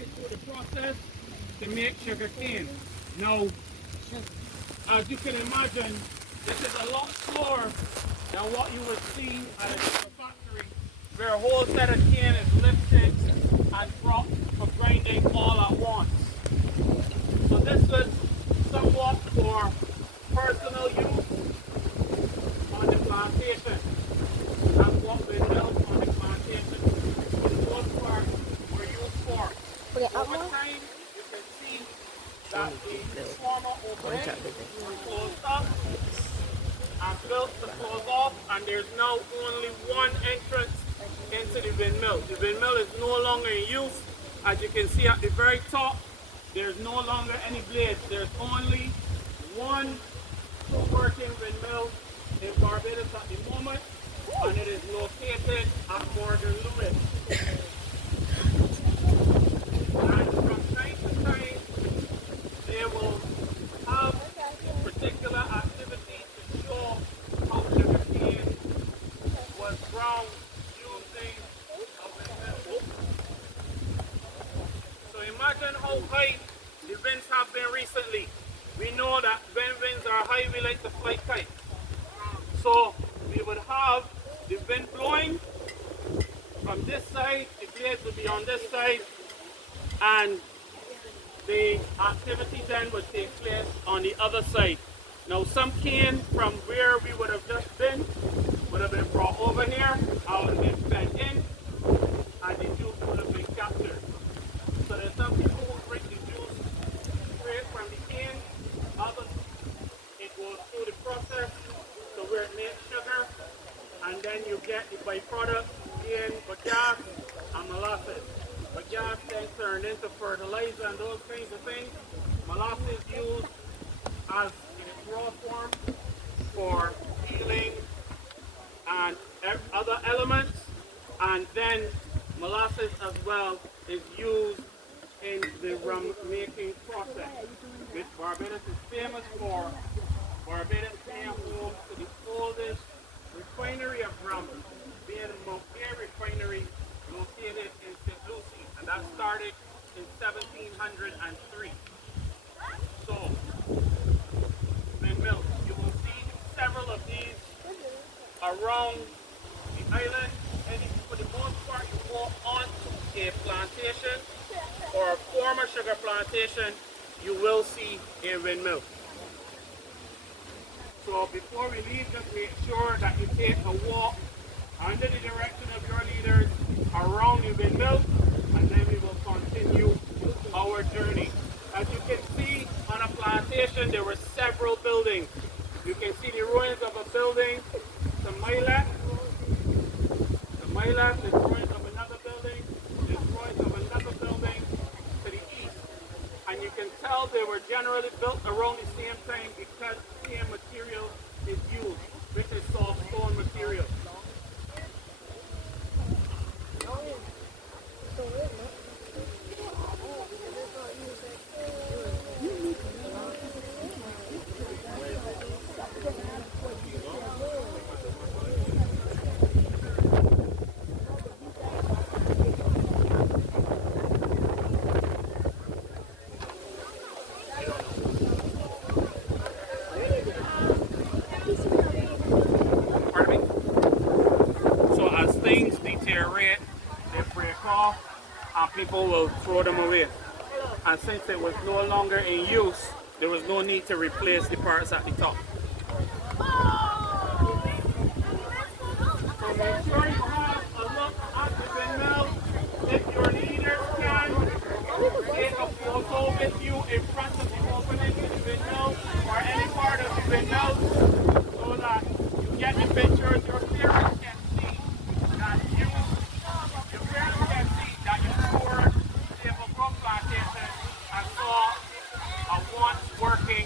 it through the process to make sugar cane. Now, as you can imagine, this is a lot slower than what you would see at a factory, where a whole set of cane is lifted and brought for grinding all at once. So this is somewhat for personal use on the plantation. That's what we built on the plantation. For the most part, were used for. Over time, you can see that the former opening was closed up and built to close off, and there's now only one entrance into the windmill. The windmill is no longer in use. As you can see at the very top, there's no longer any blades. There's only one working windmill in Barbados at the moment, and it is located at Morgan Lewis. And from time to time, they will have particular activity to show how sugarcane was ground using a windmill. So imagine how high the winds have been recently. We know that when winds are high, we like to fly kites. So we would have the wind blowing from this side, the blades would be on this side, and the activity then would take place on the other side. Now some cane from where we would have just been would have been brought over here, out and been fed in, and the juice would have been captured. So there's some people who drink the juice straight from the cane, others it goes through the process to where it makes sugar, and then you get the byproduct in bagasse and molasses. Bagasse then turned into fertilizer and those kinds of things. Molasses used as in its raw form for healing and other elements, and then molasses as well is used in the rum making process, which Barbados is famous for. Barbados being home to the oldest refinery of rum, being the Mount Ayr refinery located in St. Lucie, and that started in 1703. So, windmills. You will see several of these around the island, and for the most part you go onto a plantation or a former sugar plantation, you will see a windmill. So before we leave, just make sure that you take a walk under the direction of your leaders around the windmill, and then we will continue our journey. As you can see on a plantation, there were several buildings. You can see the ruins of a building to my left. To my left, the ruins of another building. The ruins of another building to the east. And you can tell they were generally built around the same time because the same material is used, which is soft stone material. Things deteriorate, they break off, and people will throw them away. And since it was no longer in use, there was no need to replace the parts at the top. So make sure you have a look at the windmill. If your leaders can, take a photo with you in front of the opening of the windmill or any part of the windmill so that you get the pictures your parents can see. Your parents can see that you toured the Plantation and saw a once working